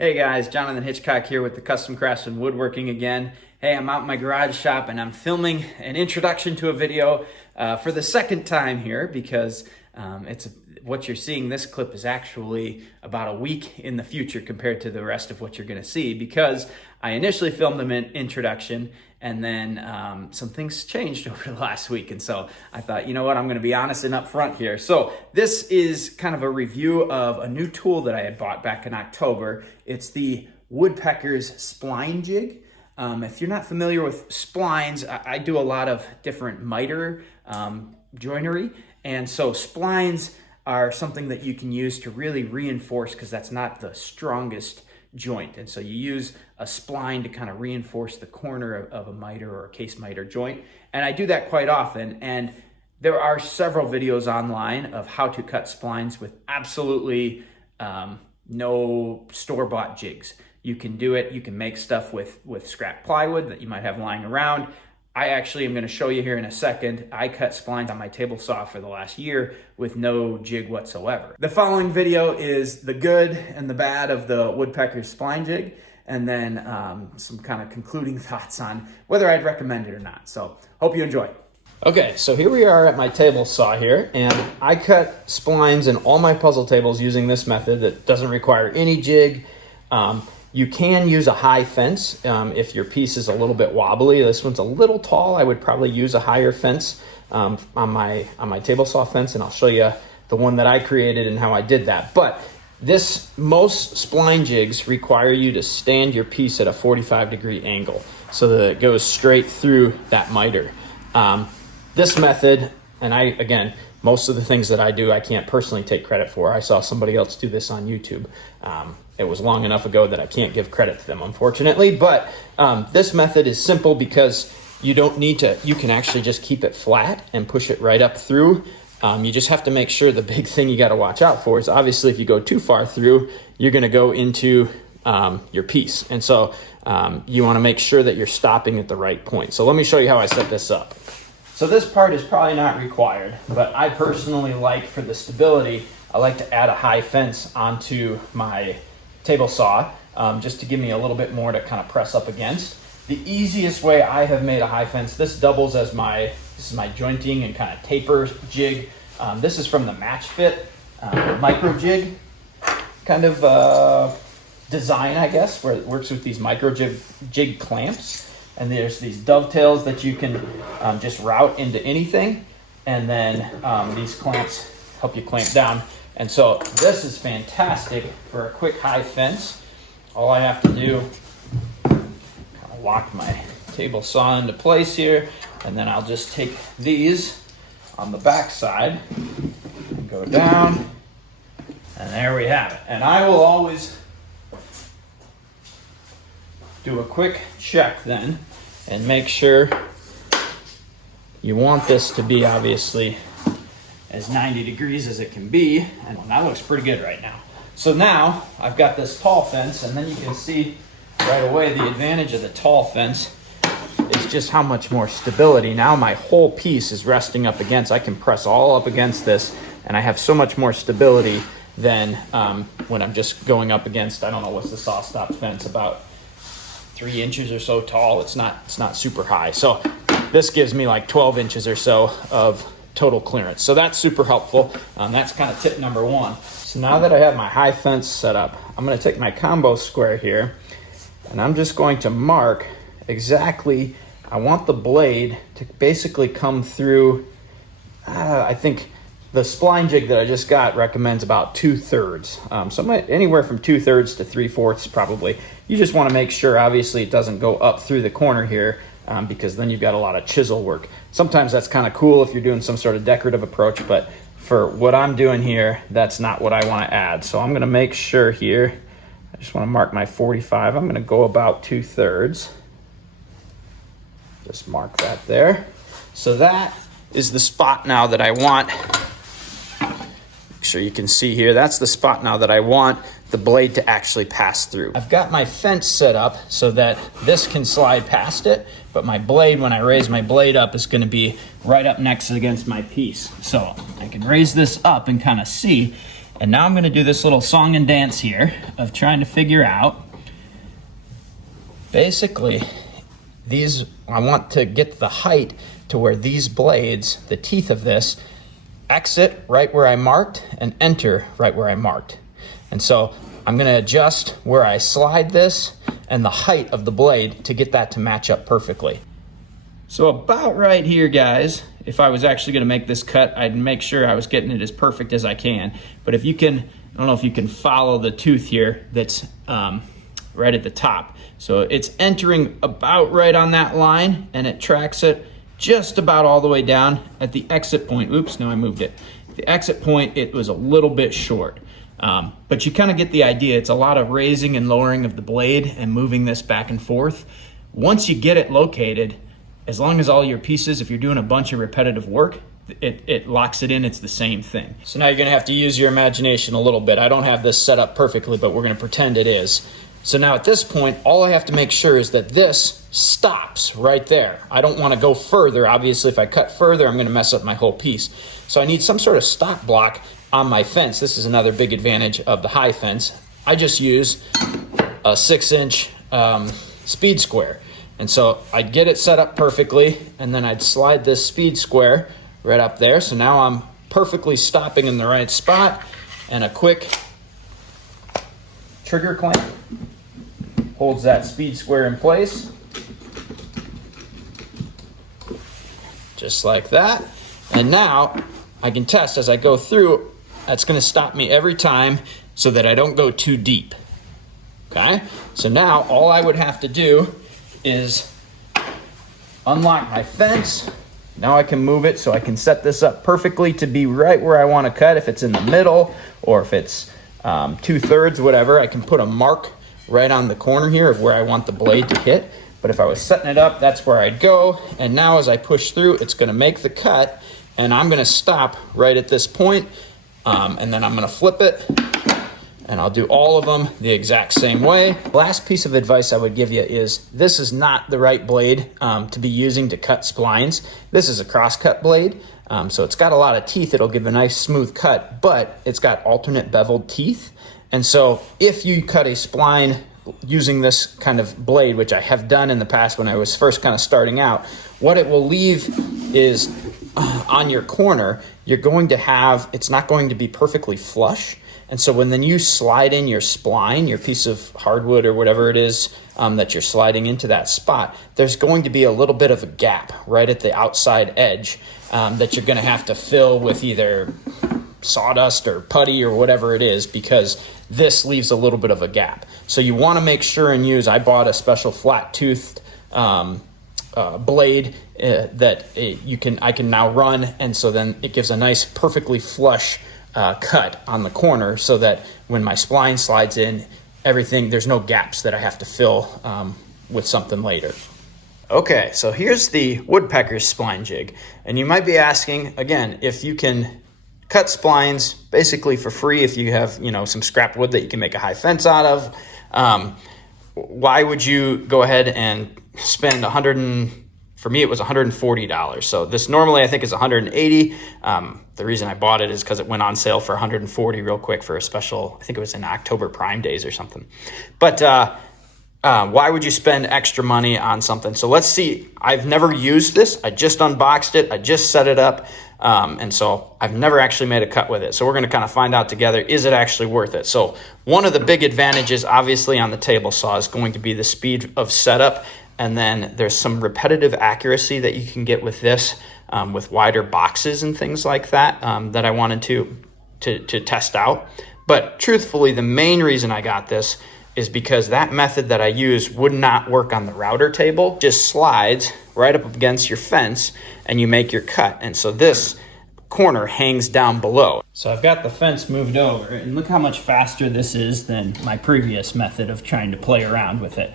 Hey guys, Jonathan Hitchcock here with the Custom Craftsman Woodworking again. Hey, I'm out in my garage shop and I'm filming an introduction to a video for the second time here because what you're seeing, this clip is actually about a week in the future compared to the rest of what you're going to see, because I initially filmed an introduction and then some things changed over the last week. And so I thought, you know what, I'm going to be honest and upfront here. So this is kind of a review of a new tool that I had bought back in October. It's the Woodpeckers Spline Jig. If you're not familiar with splines, I do a lot of different miter joinery. And so splines are something that you can use to really reinforce, because that's not the strongest joint. And so you use a spline to kind of reinforce the corner of a miter or a case miter joint. And I do that quite often. And there are several videos online of how to cut splines with absolutely no store-bought jigs. You can do it. You can make stuff with scrap plywood that you might have lying around. I actually am going to show you here in a second. I cut splines on my table saw for the last year with no jig whatsoever. The following video is the good and the bad of the Woodpeckers Spline Jig, and then some kind of concluding thoughts on whether I'd recommend it or not. So hope you enjoy. Okay, so here we are at my table saw here, and I cut splines in all my puzzle tables using this method that doesn't require any jig. You can use a high fence if your piece is a little bit wobbly. This one's a little tall. I would probably use a higher fence on my table saw fence, and I'll show you the one that I created and how I did that. But most spline jigs require you to stand your piece at a 45-degree angle so that it goes straight through that miter. This method, and again, most of the things that I do, I can't personally take credit for. I saw somebody else do this on YouTube. It was long enough ago that I can't give credit to them, unfortunately. But this method is simple because you don't need to, you can actually just keep it flat and push it right up through. You just have to make sure, the big thing you got to watch out for is obviously if you go too far through, you're going to go into your piece. And so you want to make sure that you're stopping at the right point. So let me show you how I set this up. So this part is probably not required, but I personally like, for the stability, I like to add a high fence onto my table saw just to give me a little bit more to kind of press up against. The easiest way I have made a high fence, this doubles as this is my jointing and kind of taper jig. This is from the Match Fit micro jig kind of design, I guess, where it works with these micro jig clamps. And there's these dovetails that you can just route into anything. And then these clamps help you clamp down. And so this is fantastic for a quick high fence. All I have to do, kind of lock my table saw into place here. And then I'll just take these on the back side and go down. And there we have it. And I will always do a quick check then and make sure you want this to be obviously as 90 degrees as it can be. And that looks pretty good right now. So now I've got this tall fence, and then you can see right away the advantage of the tall fence is just how much more stability. Now my whole piece is resting up against, I can press all up against this, and I have so much more stability than when I'm just going up against, I don't know, what's the saw stop fence, about 3 inches or so tall. It's not super high. So this gives me like 12 inches or so of total clearance. So that's super helpful. That's kind of tip number one. So now that I have my high fence set up, I'm going to take my combo square here, and I'm just going to mark exactly, I want the blade to basically come through, I think the spline jig that I just got recommends about 2/3. So anywhere from 2/3 to 3/4 probably. You just want to make sure, obviously, it doesn't go up through the corner here, because then you've got a lot of chisel work. Sometimes that's kind of cool if you're doing some sort of decorative approach, but for what I'm doing here, that's not what I want to add. So I'm going to make sure here, I just want to mark my 45. I'm going to go about 2/3. Just mark that there. So that is the spot now that I want. Make sure you can see here, that's the spot now that I want the blade to actually pass through. I've got my fence set up so that this can slide past it, but my blade, when I raise my blade up, is going to be right up next against my piece. So I can raise this up and kind of see, And now I'm gonna do this little song and dance here of trying to figure out, basically, I want to get the height to where these blades, the teeth of this, exit right where I marked and enter right where I marked. And so I'm gonna adjust where I slide this and the height of the blade to get that to match up perfectly. So about right here, guys, if I was actually gonna make this cut, I'd make sure I was getting it as perfect as I can. But if you can, I don't know if you can follow the tooth here that's right at the top. So it's entering about right on that line, and it tracks it just about all the way down at the exit point. Oops, now I moved it. The exit point, it was a little bit short. But you kind of get the idea. It's a lot of raising and lowering of the blade and moving this back and forth. Once you get it located, as long as all your pieces, if you're doing a bunch of repetitive work, it locks it in, it's the same thing. So now you're gonna have to use your imagination a little bit. I don't have this set up perfectly, but we're gonna pretend it is. So now at this point, all I have to make sure is that this stops right there. I don't wanna go further. Obviously, if I cut further, I'm gonna mess up my whole piece. So I need some sort of stop block on my fence. This is another big advantage of the high fence. I just use a 6-inch speed square. And so I'd get it set up perfectly, and then I'd slide this speed square right up there. So now I'm perfectly stopping in the right spot, and a quick trigger clamp holds that speed square in place. Just like that. And now I can test as I go through. That's gonna stop me every time so that I don't go too deep. Okay? So now all I would have to do is unlock my fence. Now I can move it so I can set this up perfectly to be right where I want to cut. If it's in the middle or if it's 2/3, whatever, I can put a mark right on the corner here of where I want the blade to hit. But if I was setting it up, that's where I'd go. And now as I push through, it's going to make the cut, and I'm going to stop right at this point, and then I'm going to flip it. And I'll do all of them the exact same way. Last piece of advice I would give you is this is not the right blade to be using to cut splines. This is a cross-cut blade, so it's got a lot of teeth. It'll give a nice smooth cut, but it's got alternate beveled teeth. And so if you cut a spline using this kind of blade, which I have done in the past when I was first kind of starting out, what it will leave is on your corner, you're going to have, it's not going to be perfectly flush. And so when then you slide in your spline, your piece of hardwood or whatever it is that you're sliding into that spot, there's going to be a little bit of a gap right at the outside edge that you're gonna have to fill with either sawdust or putty or whatever it is, because this leaves a little bit of a gap. So you wanna make sure and use, I bought a special flat-toothed blade that I can now run, and so then it gives a nice perfectly flush cut on the corner so that when my spline slides in, there's no gaps that I have to fill with something later. Okay, so here's the Woodpeckers Spline Jig. And you might be asking, again, if you can cut splines basically for free, if you have, some scrap wood that you can make a high fence out of, why would you go ahead and spend for me, it was $140. So this normally I think is $180. The reason I bought it is because it went on sale for $140 real quick for a special, I think it was in October Prime Days or something. But why would you spend extra money on something? So let's see, I've never used this. I just unboxed it. I just set it up. And so I've never actually made a cut with it. So we're gonna kind of find out together, is it actually worth it? So one of the big advantages, obviously, on the table saw is going to be the speed of setup. And then there's some repetitive accuracy that you can get with this, with wider boxes and things like that, that I wanted to test out. But truthfully, the main reason I got this is because that method that I use would not work on the router table. It just slides right up against your fence and you make your cut. And so this corner hangs down below. So I've got the fence moved over, and look how much faster this is than my previous method of trying to play around with it.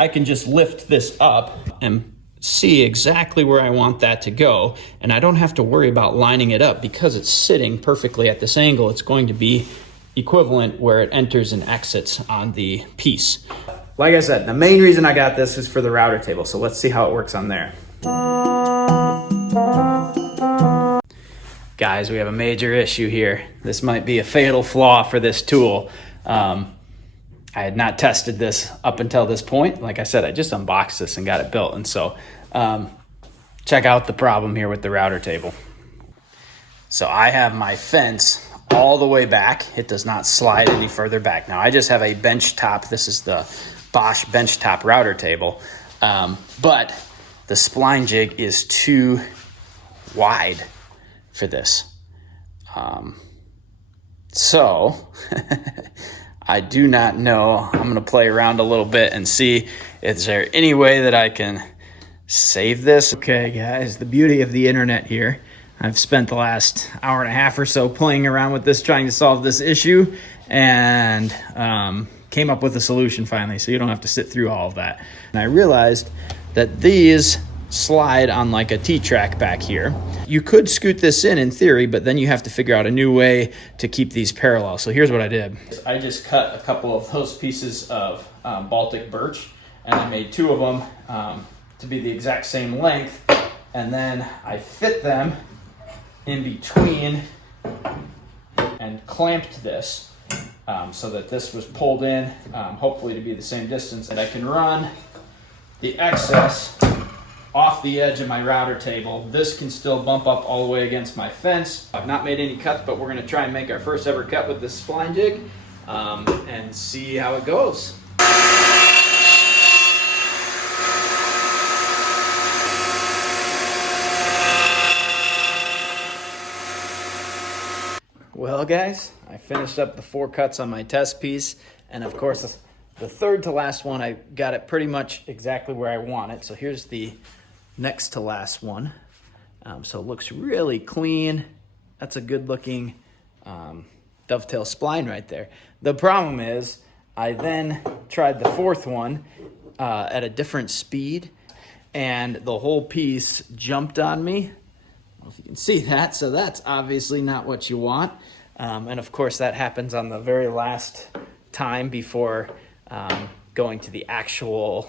I can just lift this up and see exactly where I want that to go, and I don't have to worry about lining it up because it's sitting perfectly at this angle. It's going to be equivalent where it enters and exits on the piece. Like I said, the main reason I got this is for the router table, so let's see how it works on there. Guys, we have a major issue here. This might be a fatal flaw for this tool. I had not tested this up until this point. Like I said, I just unboxed this and got it built. And so check out the problem here with the router table. So I have my fence all the way back. It does not slide any further back. Now I just have a bench top. This is the Bosch bench top router table. But the spline jig is too wide for this. So I do not know. I'm gonna play around a little bit and see, is there any way that I can save this? Okay guys, the beauty of the internet here. I've spent the last hour and a half or so playing around with this, trying to solve this issue, and came up with a solution finally, so you don't have to sit through all of that. And I realized that these slide on like a T-track back here. You could scoot this in theory, but then you have to figure out a new way to keep these parallel. So here's what I did. I just cut a couple of those pieces of Baltic birch, and I made two of them to be the exact same length, and then I fit them in between and clamped this so that this was pulled in, hopefully to be the same distance, and I can run the excess off the edge of my router table. This can still bump up all the way against my fence. I've not made any cuts, but we're gonna try and make our first ever cut with this spline jig and see how it goes. Well guys, I finished up the 4 cuts on my test piece, and of course the third to last one, I got it pretty much exactly where I want it. So here's the next to last one. So it looks really clean. That's a good looking dovetail spline right there. The problem is I then tried the 4th one at a different speed, and the whole piece jumped on me. I don't know if you can see that, so that's obviously not what you want. And of course that happens on the very last time before going to the actual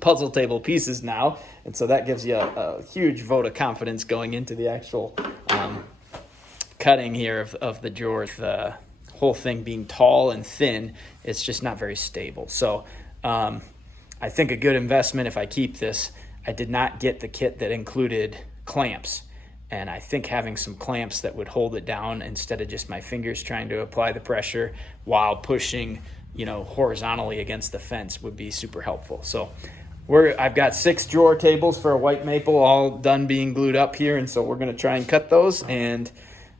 puzzle table pieces now. And so that gives you a huge vote of confidence going into the actual cutting here of the drawers. The whole thing being tall and thin, it's just not very stable. So I think a good investment if I keep this. I did not get the kit that included clamps. And I think having some clamps that would hold it down instead of just my fingers trying to apply the pressure while pushing, you know, horizontally against the fence would be super helpful. So I've got 6 drawer tables for a white maple all done being glued up here. And so we're gonna try and cut those. And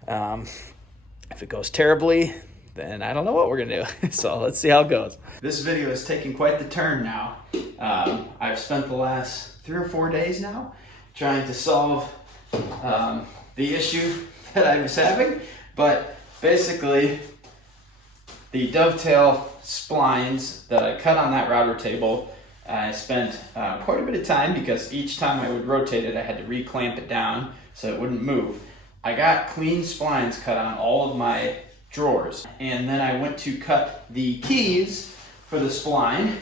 if it goes terribly, then I don't know what we're gonna do. So let's see how it goes. This video is taking quite the turn now. I've spent the last 3 or 4 days now trying to solve the issue that I was having, but basically the dovetail splines that I cut on that router table, I spent quite a bit of time, because each time I would rotate it I had to reclamp it down so it wouldn't move. I got clean splines cut on all of my drawers, and then I went to cut the keys for the spline.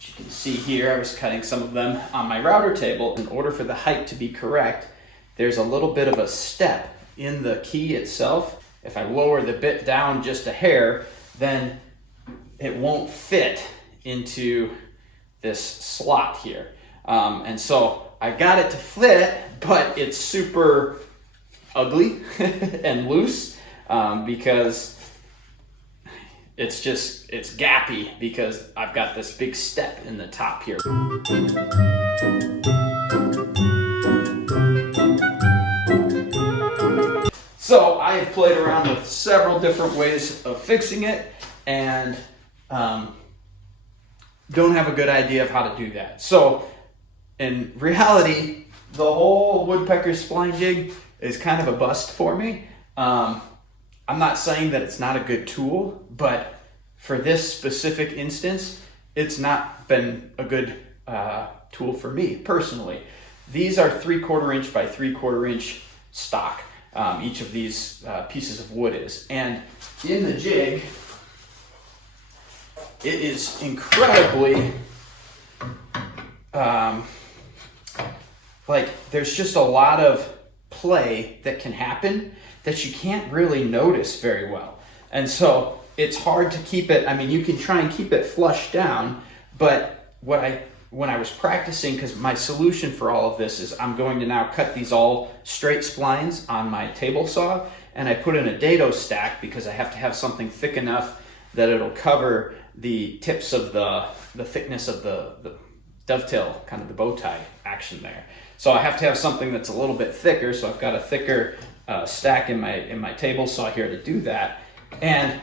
You can see here I was cutting some of them on my router table. In order for the height to be correct, there's a little bit of a step in the key itself. If I lower the bit down just a hair, then it won't fit into this slot here. And so I got it to fit, but it's super ugly and loose because it's gappy because I've got this big step in the top here. So I have played around with several different ways of fixing it, and don't have a good idea of how to do that. So in reality, the whole Woodpeckers Spline Jig is kind of a bust for me. I'm not saying that it's not a good tool, but for this specific instance, it's not been a good tool for me personally. These are 3/4 inch by 3/4 inch stock. Each of these pieces of wood is. And in the jig, it is incredibly, like, there's just a lot of play that can happen that you can't really notice very well. And so it's hard to keep it, I mean, you can try and keep it flush down, but when I was practicing, because my solution for all of this is I'm going to now cut these all straight splines on my table saw, and I put in a dado stack because I have to have something thick enough that it'll cover the tips of the thickness of the dovetail, kind of the bow tie action there. So I have to have something that's a little bit thicker, so I've got a thicker stack in my table saw here to do that. And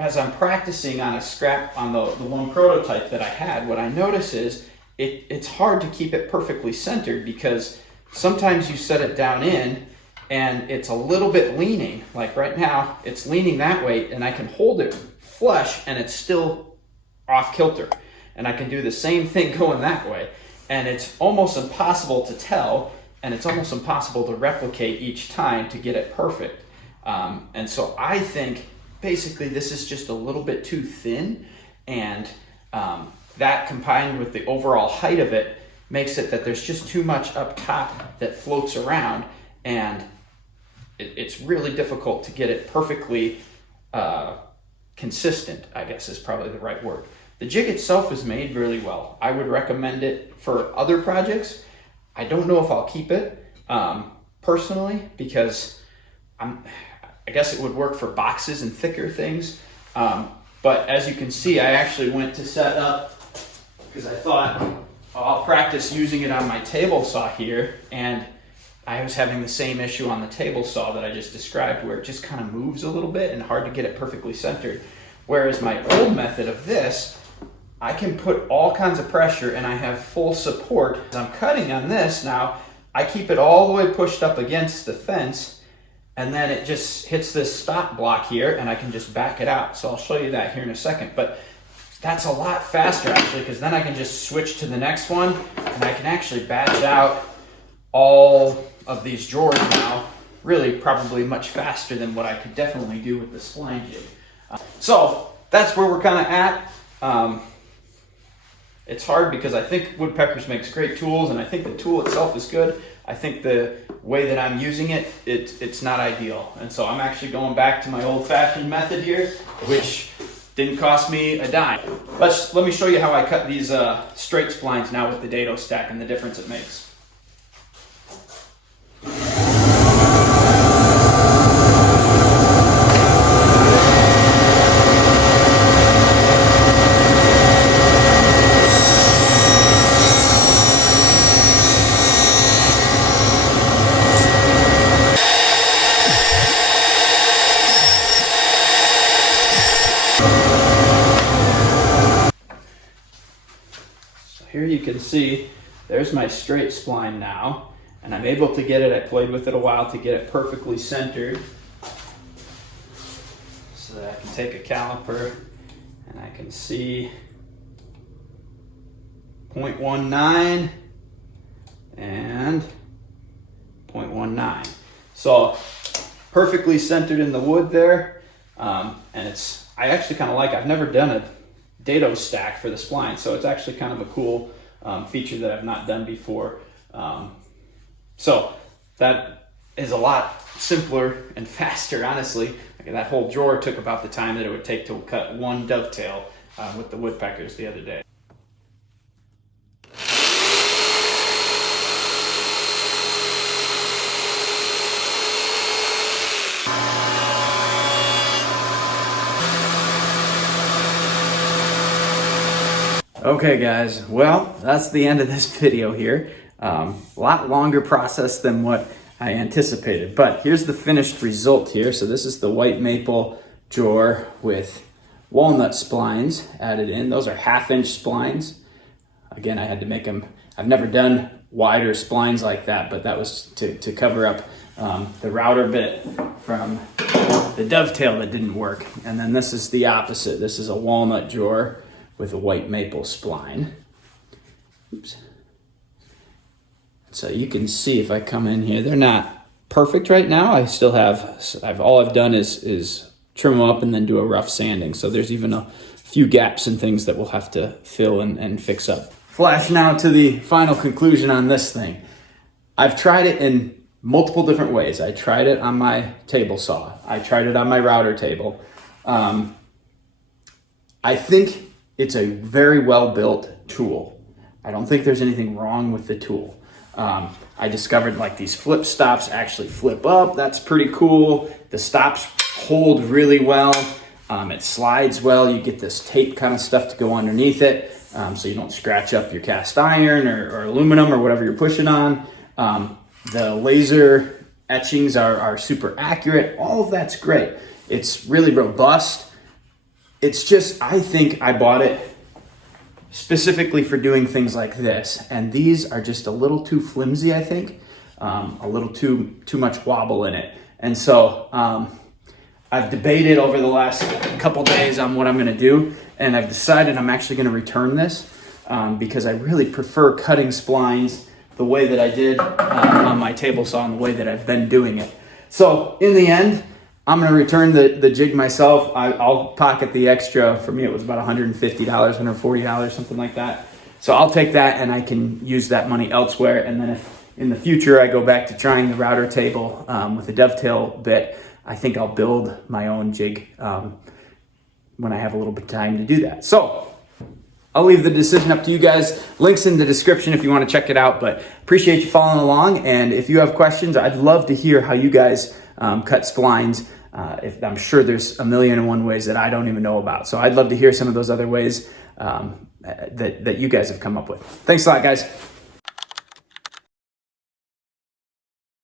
as I'm practicing on a scrap, on the one prototype that I had, what I notice is it's hard to keep it perfectly centered, because sometimes you set it down in and it's a little bit leaning. Like right now, it's leaning that way, and I can hold it flush and it's still off kilter. And I can do the same thing going that way. And it's almost impossible to tell, and it's almost impossible to replicate each time to get it perfect. And so I think basically this is just a little bit too thin, and that combined with the overall height of it makes it that there's just too much up top that floats around, and it's really difficult to get it perfectly consistent, I guess is probably the right word. The jig itself is made really well. I would recommend it for other projects. I don't know if I'll keep it personally, because I guess it would work for boxes and thicker things. But as you can see, I actually went to set up, because I thought, oh, I'll practice using it on my table saw here, and I was having the same issue on the table saw that I just described, where it just kind of moves a little bit and hard to get it perfectly centered. Whereas my old method of this, I can put all kinds of pressure and I have full support. As I'm cutting on this now, I keep it all the way pushed up against the fence, and then it just hits this stop block here, and I can just back it out. So I'll show you that here in a second. But that's a lot faster actually, because then I can just switch to the next one, and I can actually batch out all of these drawers now, really probably much faster than what I could definitely do with the spline jig. So that's where we're kind of at. It's hard because I think Woodpeckers makes great tools, and I think the tool itself is good. I think the way that I'm using it, it's not ideal. And so I'm actually going back to my old-fashioned method here, which didn't cost me a dime. Let me show you how I cut these straight splines now with the dado stack and the difference it makes. Here you can see there's my straight spline now, and I'm able to get it, I played with it a while to get it perfectly centered, so that I can take a caliper and I can see 0.19 and 0.19. So perfectly centered in the wood there, and I actually kind of like, I've never done a dado stack for the spline, so it's actually kind of a cool feature that I've not done before. So that is a lot simpler and faster, honestly. Like, that whole drawer took about the time that it would take to cut one dovetail with the Woodpeckers the other day. Okay guys, well, that's the end of this video here. A lot longer process than what I anticipated, but here's the finished result here. So this is the white maple drawer with walnut splines added in. Those are 1/2-inch splines. Again, I had to make them, I've never done wider splines like that, but that was to cover up the router bit from the dovetail that didn't work. And then this is the opposite. This is a walnut drawer with a white maple spline. Oops. So you can see if I come in here, they're not perfect right now. I still have, all I've done is trim them up and then do a rough sanding. So there's even a few gaps and things that we'll have to fill and fix up. Flash now to the final conclusion on this thing. I've tried it in multiple different ways. I tried it on my table saw. I tried it on my router table. I think it's a very well built tool. I don't think there's anything wrong with the tool. I discovered like these flip stops actually flip up. That's pretty cool. The stops hold really well. It slides well. You get this tape kind of stuff to go underneath it, so you don't scratch up your cast iron or aluminum or whatever you're pushing on. The laser etchings are super accurate. All of that's great. It's really robust. It's just, I think I bought it specifically for doing things like this, and these are just a little too flimsy, I think, a little too much wobble in it. And so I've debated over the last couple days on what I'm gonna do, and I've decided I'm actually gonna return this because I really prefer cutting splines the way that I did on my table saw and the way that I've been doing it. So in the end, I'm gonna return the jig myself. I'll pocket the extra. For me, it was about $150, $140, something like that. So I'll take that and I can use that money elsewhere. And then if in the future I go back to trying the router table with a dovetail bit, I think I'll build my own jig when I have a little bit of time to do that. So I'll leave the decision up to you guys. Links in the description if you want to check it out, but appreciate you following along. And if you have questions, I'd love to hear how you guys cut splines. I'm sure there's a million and one ways that I don't even know about. So I'd love to hear some of those other ways that you guys have come up with. Thanks a lot, guys.